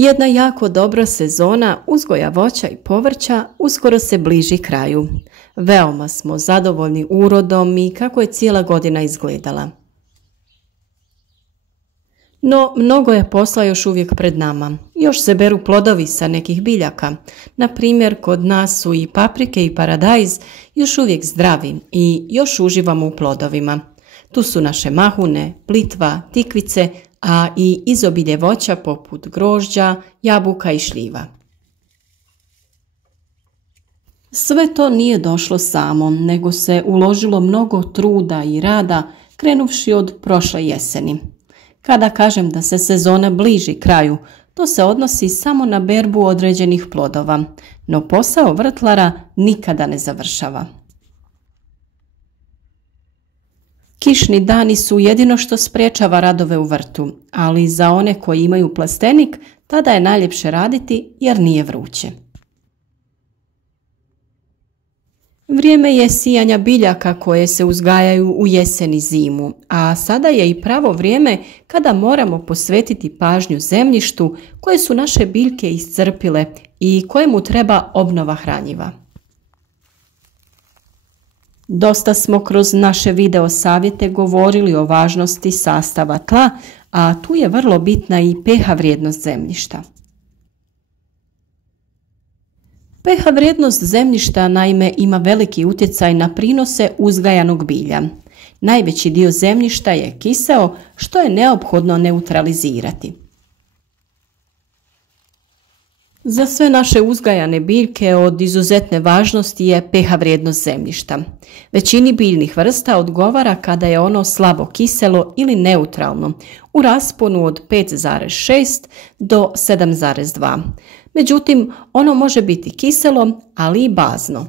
Jedna jako dobra sezona uzgoja voća i povrća uskoro se bliži kraju. Veoma smo zadovoljni urodom i kako je cijela godina izgledala. No, mnogo je posla još uvijek pred nama. Još se beru plodovi sa nekih biljaka. Na primjer, kod nas su i paprike i paradajz još uvijek zdravi i još uživamo u plodovima. Tu su naše mahune, plitva, tikvice, a i izobilje voća poput grožđa, jabuka i šljiva. Sve to nije došlo samo, nego se uložilo mnogo truda i rada krenuvši od prošle jeseni. Kada kažem da se sezona bliži kraju, to se odnosi samo na berbu određenih plodova, no posao vrtlara nikada ne završava. Kišni dani su jedino što sprječava radove u vrtu, ali za one koji imaju plastenik tada je najljepše raditi jer nije vruće. Vrijeme je sijanja biljaka koje se uzgajaju u jesen i zimu, a sada je i pravo vrijeme kada moramo posvetiti pažnju zemljištu koje su naše biljke iscrpile i kojemu treba obnova hranjiva. Dosta smo kroz naše video savjete govorili o važnosti sastava tla, a tu je vrlo bitna i pH vrijednost zemljišta. pH vrijednost zemljišta naime ima veliki utjecaj na prinose uzgajanog bilja. Najveći dio zemljišta je kiseo, što je neophodno neutralizirati. Za sve naše uzgajane biljke od izuzetne važnosti je pH vrijednost zemljišta. Većini biljnih vrsta odgovara kada je ono slabo kiselo ili neutralno, u rasponu od 5,6 do 7,2. Međutim, ono može biti kiselo, ali i bazno.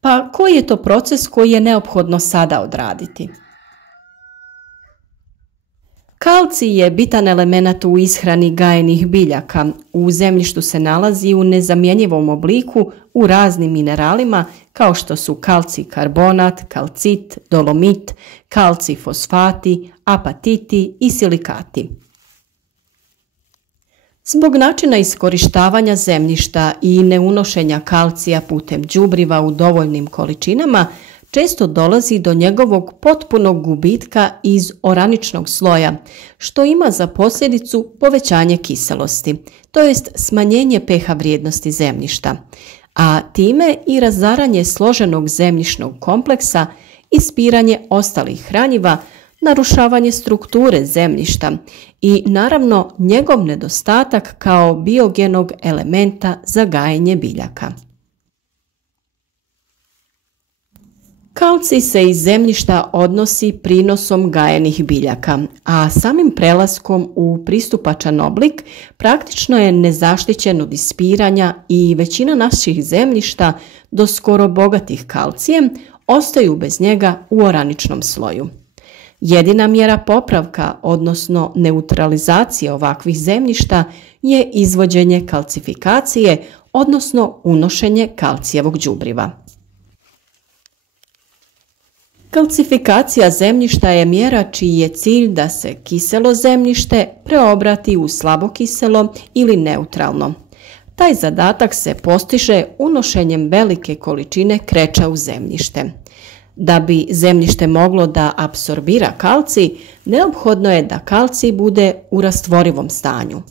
Pa koji je to proces koji je neophodno sada odraditi? Kalcij je bitan element u ishrani gajenih biljaka. U zemljištu se nalazi u nezamjenjivom obliku u raznim mineralima kao što su kalcij karbonat, kalcit, dolomit, kalcij fosfati, apatiti i silikati. Zbog načina iskorištavanja zemljišta i neunošenja kalcija putem đubriva u dovoljnim količinama, često dolazi do njegovog potpunog gubitka iz oraničnog sloja, što ima za posljedicu povećanje kiselosti, to jest smanjenje pH vrijednosti zemljišta, a time i razaranje složenog zemljišnog kompleksa, ispiranje ostalih hranjiva, narušavanje strukture zemljišta i naravno njegov nedostatak kao biogenog elementa za gajenje biljaka. Kalcij se iz zemljišta odnosi prinosom gajenih biljaka, a samim prelaskom u pristupačan oblik praktično je nezaštićen od ispiranja i većina naših zemljišta, do skoro bogatih kalcijem, ostaju bez njega u oraničnom sloju. Jedina mjera popravka, odnosno neutralizacije ovakvih zemljišta, je izvođenje kalcifikacije, odnosno unošenje kalcijevog đubriva. Kalcifikacija zemljišta je mjera čiji je cilj da se kiselo zemljište preobrati u slabokiselo ili neutralno. Taj zadatak se postiže unošenjem velike količine kreča u zemljište. Da bi zemljište moglo da apsorbira kalcij, neophodno je da kalcij bude u rastvorivom stanju.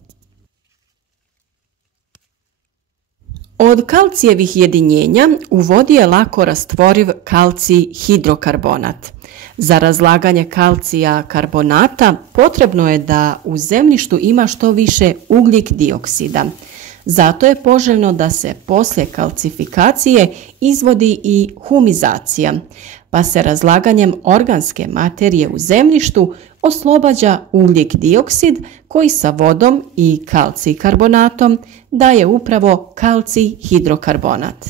Od kalcijevih jedinjenja u vodi je lako rastvoriv kalcij hidrokarbonat. Za razlaganje kalcija karbonata potrebno je da u zemljištu ima što više ugljik dioksida. Zato je poželjno da se poslije kalcifikacije izvodi i humizacija, pa se razlaganjem organske materije u zemljištu oslobađa ugljik dioksid koji sa vodom i kalcij karbonatom daje upravo kalcij hidrokarbonat.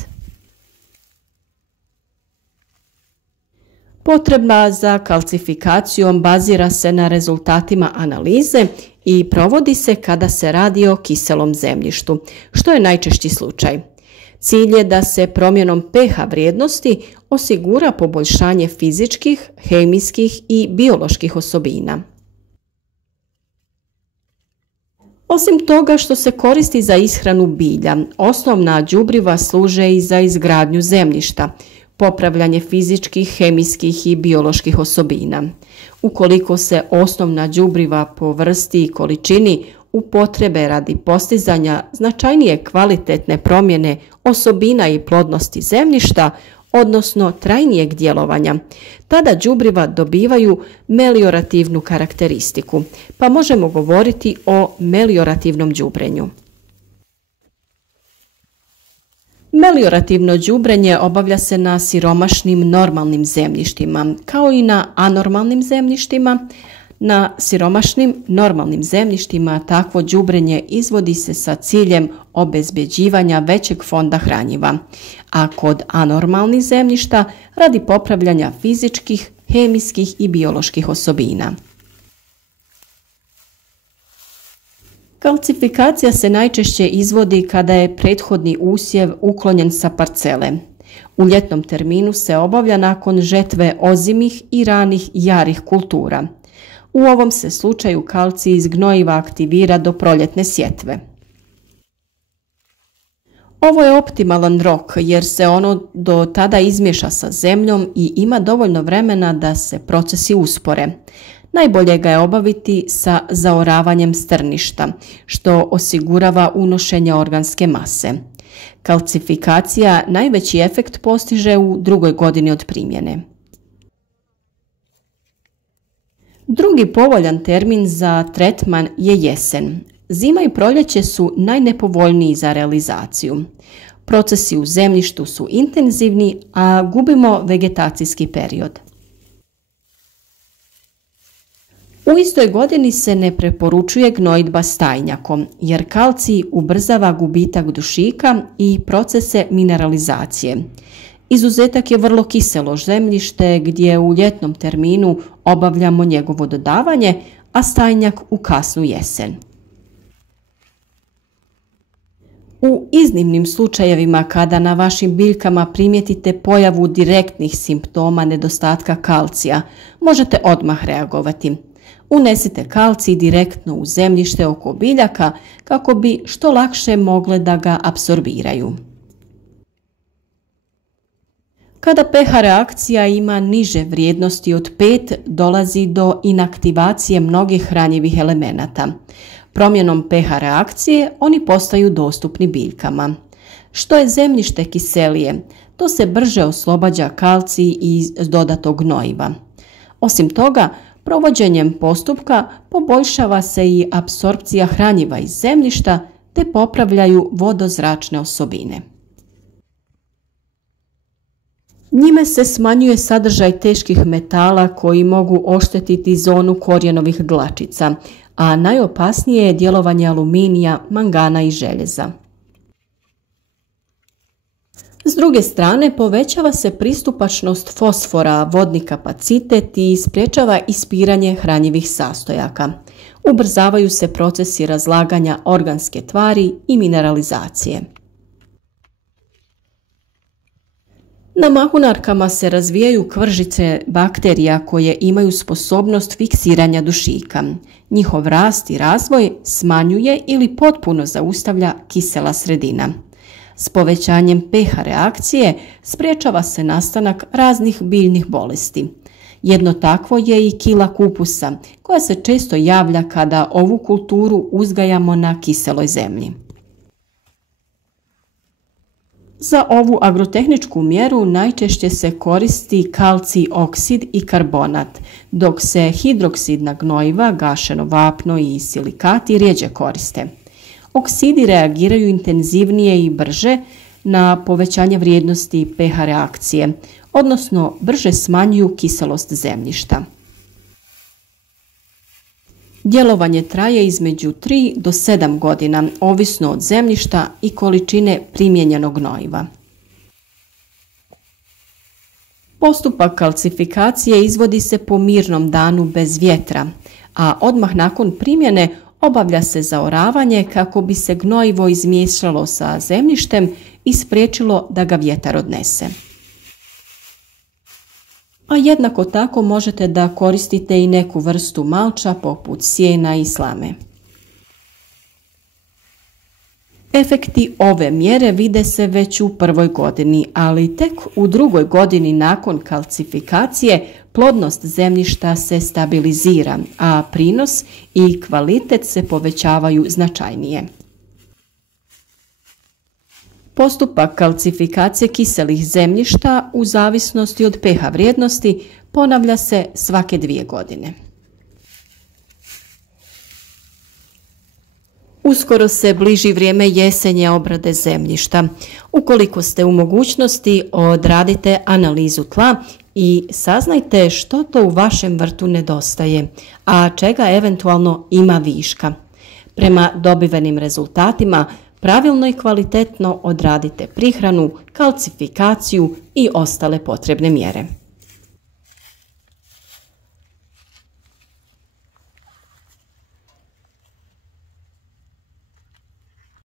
Potreba za kalcifikacijom bazira se na rezultatima analize i provodi se kada se radi o kiselom zemljištu, što je najčešći slučaj. Cilj je da se promjenom pH vrijednosti osigura poboljšanje fizičkih, hemijskih i bioloških osobina. Osim toga što se koristi za ishranu bilja, osnovna đubriva služe i za izgradnju zemljišta, popravljanje fizičkih, hemijskih i bioloških osobina. Ukoliko se osnovna đubriva po vrsti i količini upotrebe radi postizanja značajnije kvalitetne promjene osobina i plodnosti zemljišta, odnosno trajnijeg djelovanja, tada đubriva dobivaju meliorativnu karakteristiku, pa možemo govoriti o meliorativnom đubrenju. Meliorativno đubrenje obavlja se na siromašnim normalnim zemljištima, kao i na anormalnim zemljištima. Na siromašnim normalnim zemljištima takvo đubrenje izvodi se sa ciljem obezbjeđivanja većeg fonda hranjiva, a kod anormalnih zemljišta radi popravljanja fizičkih, hemijskih i bioloških osobina. Kalcifikacija se najčešće izvodi kada je prethodni usjev uklonjen sa parcele. U ljetnom terminu se obavlja nakon žetve ozimih i ranih jarih kultura. U ovom se slučaju kalcij iz gnojiva aktivira do proljetne sjetve. Ovo je optimalan rok jer se ono do tada izmiješa sa zemljom i ima dovoljno vremena da se procesi uspore. Najbolje ga je obaviti sa zaoravanjem strništa, što osigurava unošenje organske mase. Kalcifikacija najveći efekt postiže u 2. godini od primjene. Drugi povoljan termin za tretman je jesen. Zima i proljeće su najnepovoljniji za realizaciju. Procesi u zemljištu su intenzivni, a gubimo vegetacijski period. U istoj godini se ne preporučuje gnojidba stajnjakom, jer kalcij ubrzava gubitak dušika i procese mineralizacije. Izuzetak je vrlo kiselo zemljište gdje u ljetnom terminu obavljamo njegovo dodavanje, a stajnjak u kasnu jesen. U iznimnim slučajevima kada na vašim biljkama primijetite pojavu direktnih simptoma nedostatka kalcija, možete odmah reagovati. Unesite kalcij direktno u zemljište oko biljaka kako bi što lakše mogle da ga apsorbiraju. Kada pH reakcija ima niže vrijednosti od 5, dolazi do inaktivacije mnogih hranjivih elemenata. Promjenom pH reakcije oni postaju dostupni biljkama. Što je zemljište kiselije, to se brže oslobađa kalcij iz dodatog gnojiva. Osim toga, provođenjem postupka poboljšava se i apsorpcija hranjiva iz zemljišta te popravljaju vodozračne osobine. Njime se smanjuje sadržaj teških metala koji mogu oštetiti zonu korijenovih dlačica, a najopasnije je djelovanje aluminija, mangana i željeza. S druge strane, povećava se pristupačnost fosfora, vodni kapacitet i sprječava ispiranje hranjivih sastojaka. Ubrzavaju se procesi razlaganja organske tvari i mineralizacije. Na mahunarkama se razvijaju kvržice bakterija koje imaju sposobnost fiksiranja dušika. Njihov rast i razvoj smanjuje ili potpuno zaustavlja kisela sredina. S povećanjem pH reakcije sprječava se nastanak raznih biljnih bolesti. Jedno takvo je i kila kupusa, koja se često javlja kada ovu kulturu uzgajamo na kiseloj zemlji. Za ovu agrotehničku mjeru najčešće se koristi kalcij oksid i karbonat, dok se hidroksidna gnojiva, gašeno vapno i silikati rjeđe koriste. Oksidi reagiraju intenzivnije i brže na povećanje vrijednosti pH reakcije, odnosno brže smanjuju kiselost zemljišta. Djelovanje traje između 3 do 7 godina, ovisno od zemljišta i količine primijenjenog gnojiva. Postupak kalcifikacije izvodi se po mirnom danu bez vjetra, a odmah nakon primjene obavlja se zaoravanje kako bi se gnojivo izmiješalo sa zemljištem i spriječilo da ga vjetar odnese. A jednako tako možete da koristite i neku vrstu malča poput sjena i slame. Efekti ove mjere vide se već u prvoj godini, ali tek u drugoj godini nakon kalcifikacije plodnost zemljišta se stabilizira, a prinos i kvalitet se povećavaju značajnije. Postupak kalcifikacije kiselih zemljišta u zavisnosti od pH vrijednosti ponavlja se svake 2 godine. Uskoro se bliži vrijeme jesenje obrade zemljišta. Ukoliko ste u mogućnosti, odradite analizu tla i saznajte što to u vašem vrtu nedostaje, a čega eventualno ima viška. Prema dobivenim rezultatima pravilno i kvalitetno odradite prihranu, kalcifikaciju i ostale potrebne mjere.